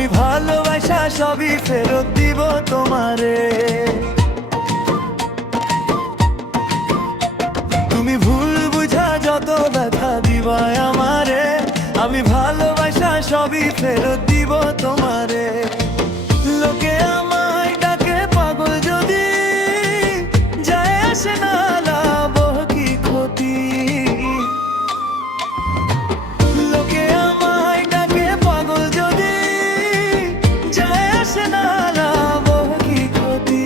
আমি ভালোবাসা সবই ফেরত দিব তোমারে। তুমি ভুল বুঝা যত ব্যথা দিবা আমারে, আমি ভালোবাসা সবই ফেরত দিব তোমারে। লোকে আমায় ডাকে পাগল, যদি যায় আসে না লাভ কি ক্ষতি। লোকে আমায় ডাকে পাগল, যদি যায় আসে না লাভ কি ক্ষতি।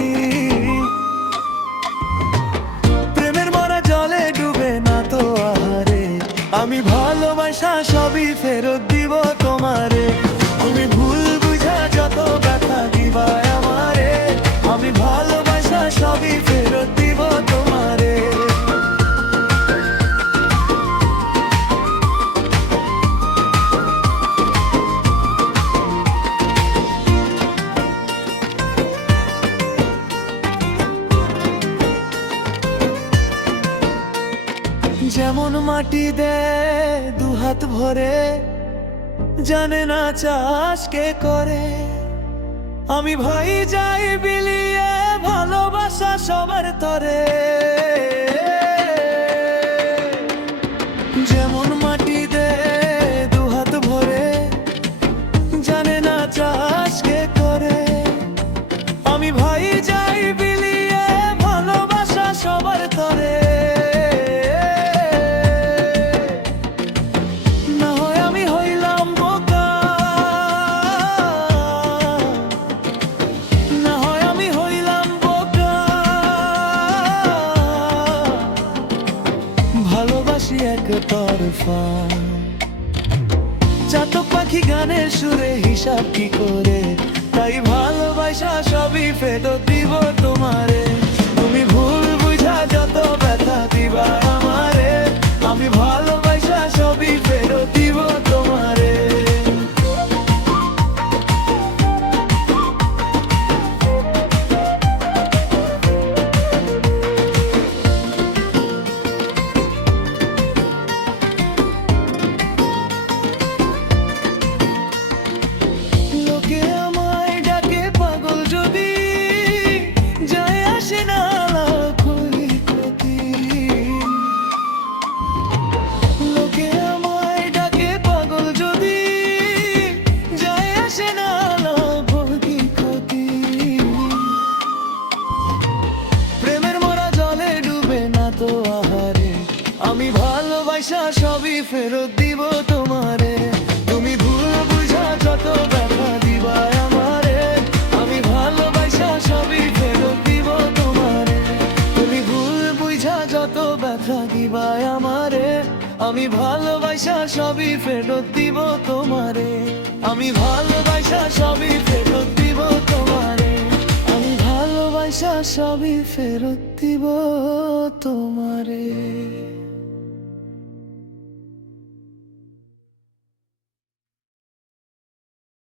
প্রেমের মরা জলে ডুবে না তো আহারে, আমি ভালোবাসা সবই ফেরত দিব তোমারে। তুমি ভুল বুঝা যত ব্যথা দিবা আমারে, আমি ভালোবাসা সবই ফেরত দিব তোমারে। যেমন মাটি দে দুহাত ভরে, জানে না চাষ কে করে। আমি ভাই যাই বিলিয়ে ভালোবাসা সবার তরে। যেমন মাটি দে দুহাত ভরে, জানে না চাষ কে করে। আমি ভাই যাই বিলিয়ে ভালোবাসা সবার তরে। ভালোবাসি একতরফা, চাতক পাখি গানের সুরে হিসাব কি করে। তাই ভালোবাসা সবই ফেরত দিব তোমারে। তুমি ভুল বুঝা যত ব্যথা দিবা আমারে, আমি ভালোবাসা সবই ফেরত দিব তোমারে। আমি ভালোবাসা সবই ফেরত দিব তোমারে। তুমি ভুল বুঝা যত ব্যথা দিবা আমারে, আমি ভালোবাসা সবই ফেরত দিব তোমারে। তুমি ভুল বুঝা যত ব্যথা দিবা আমারে, আমি ভালোবাসা সবই ফেরত দিব তোমারে। আমি ভালোবাসা সবই ফেরত দিব তোমারে। আমি ভালোবাসা সবই ফেরত দিব তোমারে।